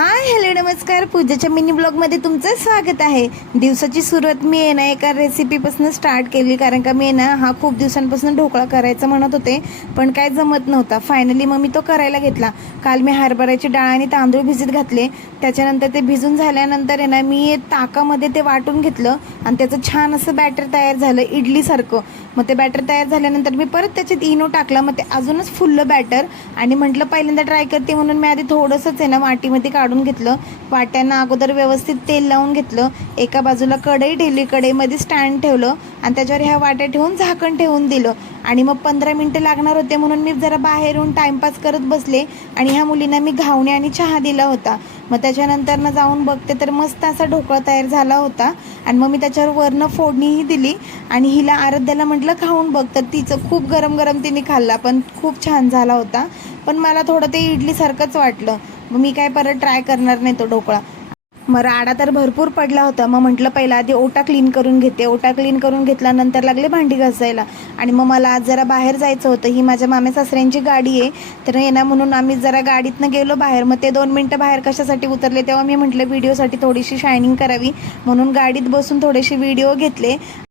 Hi hello नमस्कार. पूजाच्या mini ब्लॉगमध्ये तुमचं स्वागत आहे. दिवसाची सुरुवात मी आहे ना एका रेसिपीपासून स्टार्ट केली, कारण का मी आहे ना हा खूप दिवसांपासून ढोकळा करायचा म्हणत होते, पण काय जमत नव्हता. फायनली मग मी तो करायला घेतला. काल मी हरभऱ्याची डाळ आणि तांदूळ भिजत घातले. त्याच्यानंतर ते भिजून झाल्यानंतर आहे ना मी ताकामध्ये ते वाटून घेतलं आणि त्याचं छान असं बॅटर तयार झालं इडलीसारखं. मग ते बॅटर तयार झाल्यानंतर मी परत त्याच्यात इनो टाकला. मग ते अजूनच फुललं बॅटर आणि म्हटलं पहिल्यांदा ट्राय करते म्हणून मी आधी थोडंसंच आहे ना वाटीमध्ये काढून घेतलं. वाट्यांना अगोदर व्यवस्थित तेल लावून घेतलं. एका बाजूला कढई ठेवली, कढईमध्ये स्टँड ठेवलं आणि त्याच्यावर ह्या वाट्या ठेवून झाकण ठेवून दिलं. आणि मग 15 मिनटं लागणार होते म्हणून मी जरा बाहेरून टाइमपास करत बसले आणि ह्या मुलींना मी घावणे आणि चहा दिला होता. मग त्याच्यानंतर ना जाऊन बघते तर मस्त असा ढोकळा तयार झाला होता. आणि मग मी त्याच्यावर वरनं फोडणीही दिली आणि हिला आराध्याला म्हटलं खाऊन बघ. तर तिचं खूप गरम गरम तिने खाल्ला, पण खूप छान झाला होता. पण मला थोडं ते इडलीसारखंच वाटलं. मग मी काय परत ट्राय करणार नाही तो ढोकळा. मग राडा तर भरपूर पडला होता. मग म्हटलं पहिला आधी ओटा क्लीन करून घेते. ओटा क्लीन करून घेतल्यानंतर लागले भांडी घासायला. आणि मग मला आज जरा बाहेर जायचं होतं. ही माझ्या मामे सासऱ्यांची गाडी आहे, तर येणार म्हणून आम्ही जरा गाडीतनं गेलो बाहेर. मग ते 2 मिनटं बाहेर कशासाठी उतरले, तेव्हा मी म्हटलं व्हिडिओसाठी थोडीशी शायनिंग करावी म्हणून गाडीत बसून थोडेसे व्हिडिओ घेतले.